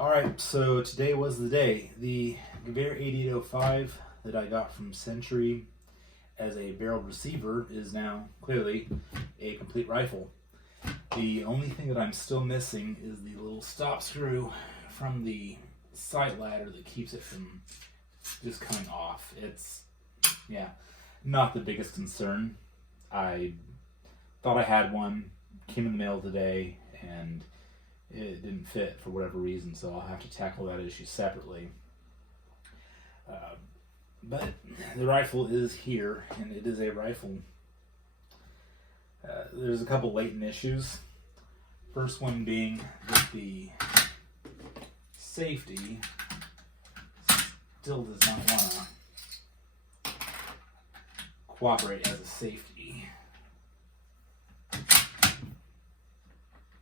Alright, so today was the day. The Gewehr 8805 that I got from Century as a barreled receiver is now clearly a complete rifle. The only thing that I'm still missing is the little stop screw from the sight ladder that keeps it from just coming off. It's, not the biggest concern. I thought I had one, came in the mail today, and it didn't fit for whatever reason, so I'll have to tackle that issue separately. But the rifle is here, and it is a rifle. There's a couple latent issues. First one being that the safety still does not want to cooperate as a safety.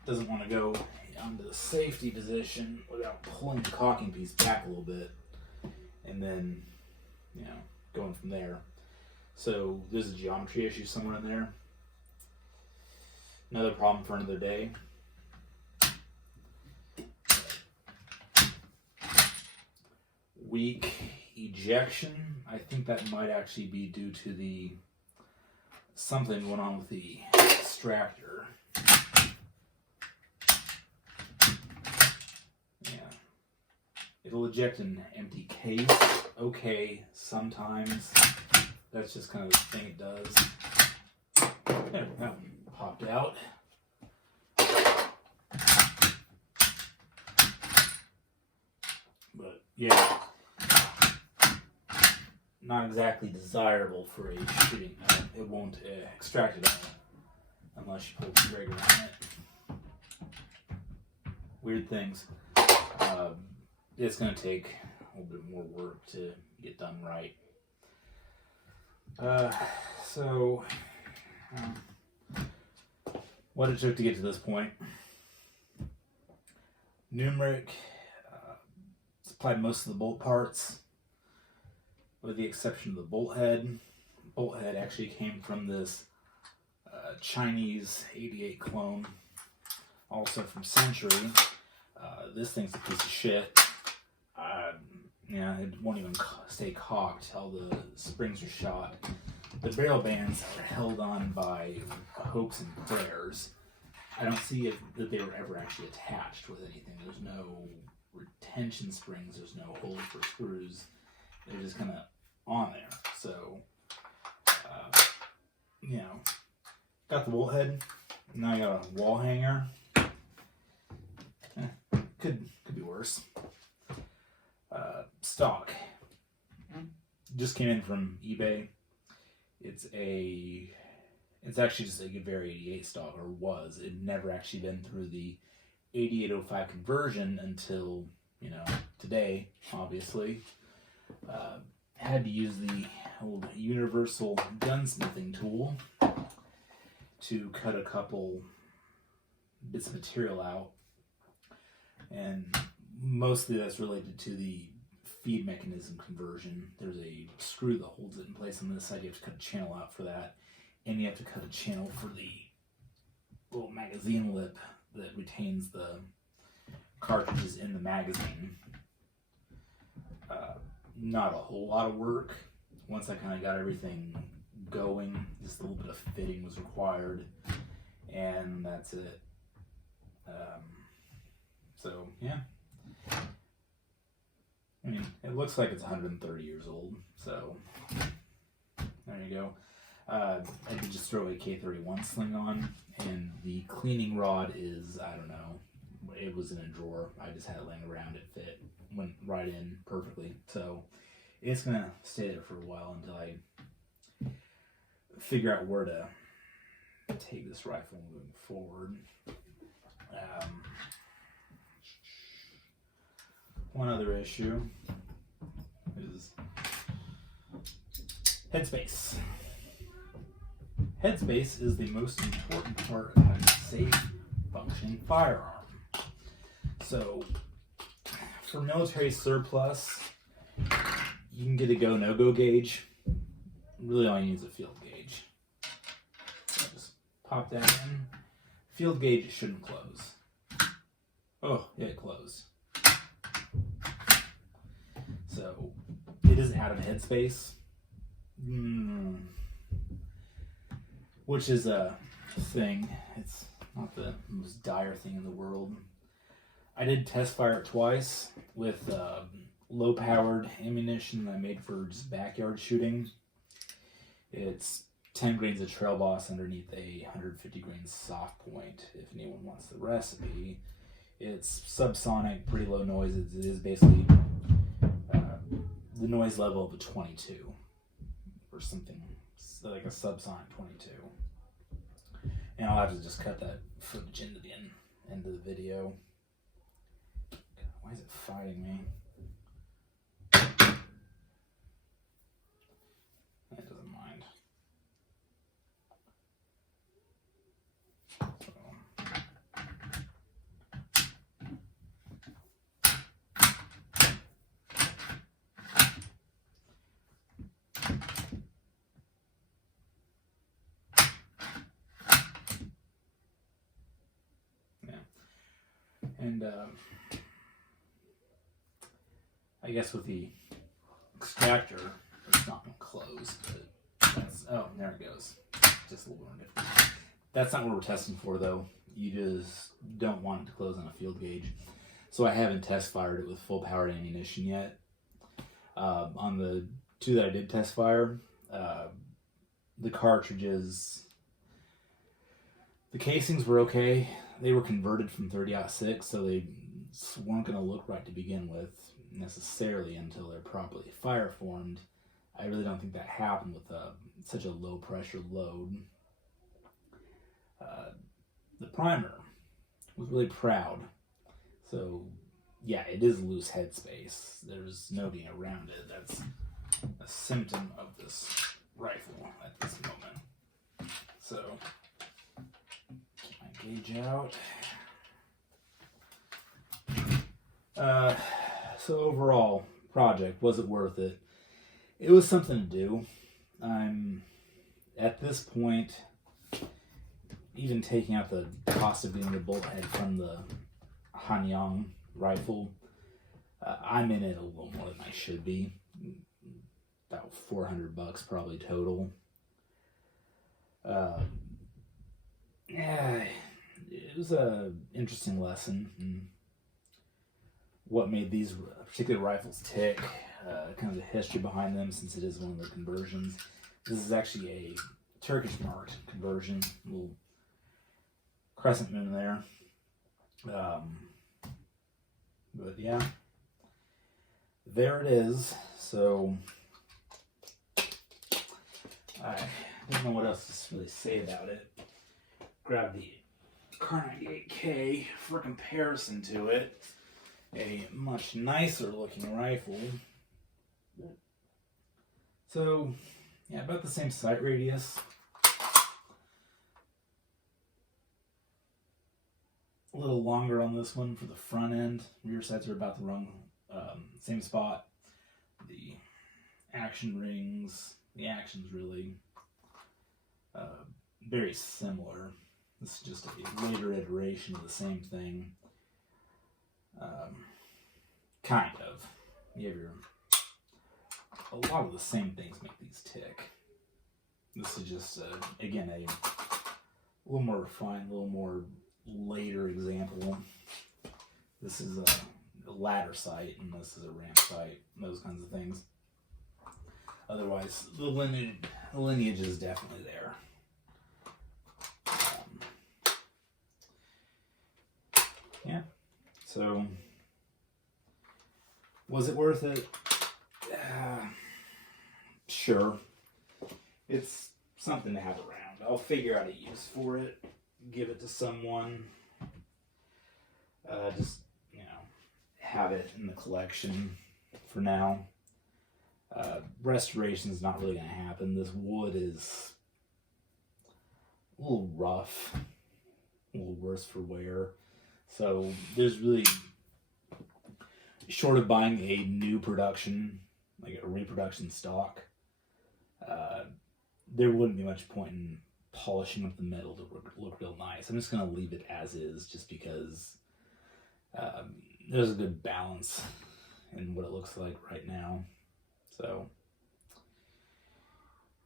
Doesn't want to go onto the safety position without pulling the cocking piece back a little bit and then, going from there. So there's a geometry issue somewhere in there. Another problem for another day. Weak ejection. I think that might actually be due to something going on with the extractor. It'll eject an empty case. Okay, sometimes. That's just kind of the thing it does. There, that one popped out. But yeah, not exactly desirable for a shooting. It won't extract it all unless you pull the trigger on it. Weird things. It's going to take a little bit more work to get done right. What it took to get to this point. Numeric supplied most of the bolt parts, with the exception of the bolt head. Bolt head actually came from this Chinese 88 clone, also from Century. This thing's a piece of shit. It won't even stay cocked. All the springs are shot. The barrel bands are held on by hopes and prayers. I don't see that they were ever actually attached with anything. There's no retention springs. There's no holes for screws. They're just kind of on there. So, got the bolt head. Now I got a wall hanger. Could be worse. Stock. Just came in from eBay. It's actually just a Gewehr 88 stock, or was. It never actually been through the 8805 conversion until, today, obviously. Had to use the old universal gunsmithing tool to cut a couple bits of material out. And mostly that's related to the feed mechanism conversion. There's a screw that holds it in place on this side. You have to cut a channel out for that. And you have to cut a channel for the little magazine lip that retains the cartridges in the magazine. Not a whole lot of work. Once I kind of got everything going, just a little bit of fitting was required. And that's it. It looks like it's 130 years old, so there you go. I did just throw a K31 sling on, and the cleaning rod is, I don't know, it was in a drawer. I just had it laying around, it fit, went right in perfectly. So it's going to stay there for a while until I figure out where to take this rifle moving forward. One other issue is Headspace. Headspace is the most important part of a safe, functioning firearm. So, for military surplus, you can get a go, no-go gauge. Really all you need is a field gauge. So just pop that in. Field gauge, it shouldn't close. Oh, yeah, it closed. out of Headspace, which is a thing. It's not the most dire thing in the world. I did test fire it twice with low-powered ammunition that I made for just backyard shooting. It's 10 grains of Trail Boss underneath a 150 grains soft point, if anyone wants the recipe. It's subsonic, pretty low noise. It is basically the noise level of a 22 or something, like a subsonic 22. And I'll have to just cut that footage into the end of the video. Why is it fighting me? It doesn't mind. And I guess with the extractor, it's not closed, but that's, oh, there it goes. Just a little more different. That's not what we're testing for, though. You just don't want it to close on a field gauge. So I haven't test fired it with full powered ammunition yet. On the two that I did test fire, the cartridges, the casings were okay. They were converted from 30-06, so they weren't going to look right to begin with necessarily until they're properly fire formed. I really don't think that happened with such a low pressure load. The primer was really proud. So yeah, it is loose headspace. There's no getting around it. That's a symptom of this rifle at this moment. So gauge out. So overall project, was it worth it? It was something to do. I'm at this point, even taking out the cost of getting the bolt head from the Hanyang rifle, I'm in it a little more than I should be. About $400 probably total. Yeah, it was an interesting lesson in what made these particular rifles tick, kind of the history behind them, since it is one of the conversions. This is actually a Turkish marked conversion, little crescent moon there. But yeah, there it is. So I don't know what else to really say about it. Grab the Kar98K for comparison to it. A much nicer looking rifle. So, yeah, about the same sight radius. A little longer on this one for the front end. Rear sights are about the wrong, same spot. The action rings, the action's really very similar. This is just a later iteration of the same thing. Kind of. You have a lot of the same things make these tick. This is just, again, a little more refined, a little more later example. This is a ladder sight, and this is a ramp sight, those kinds of things. Otherwise, the lineage is definitely there. Yeah, so was it worth it? Sure. It's something to have around. I'll figure out a use for it, give it to someone, just, you know, have it in the collection for now. Restoration is not really going to happen. This wood is a little rough, a little worse for wear. So there's really, short of buying a new production, like a reproduction stock, there wouldn't be much point in polishing up the metal to look real nice. I'm just going to leave it as is, just because there's a good balance in what it looks like right now. So,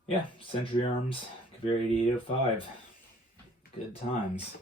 yeah, Century Arms, Gewehr 8805. Good times.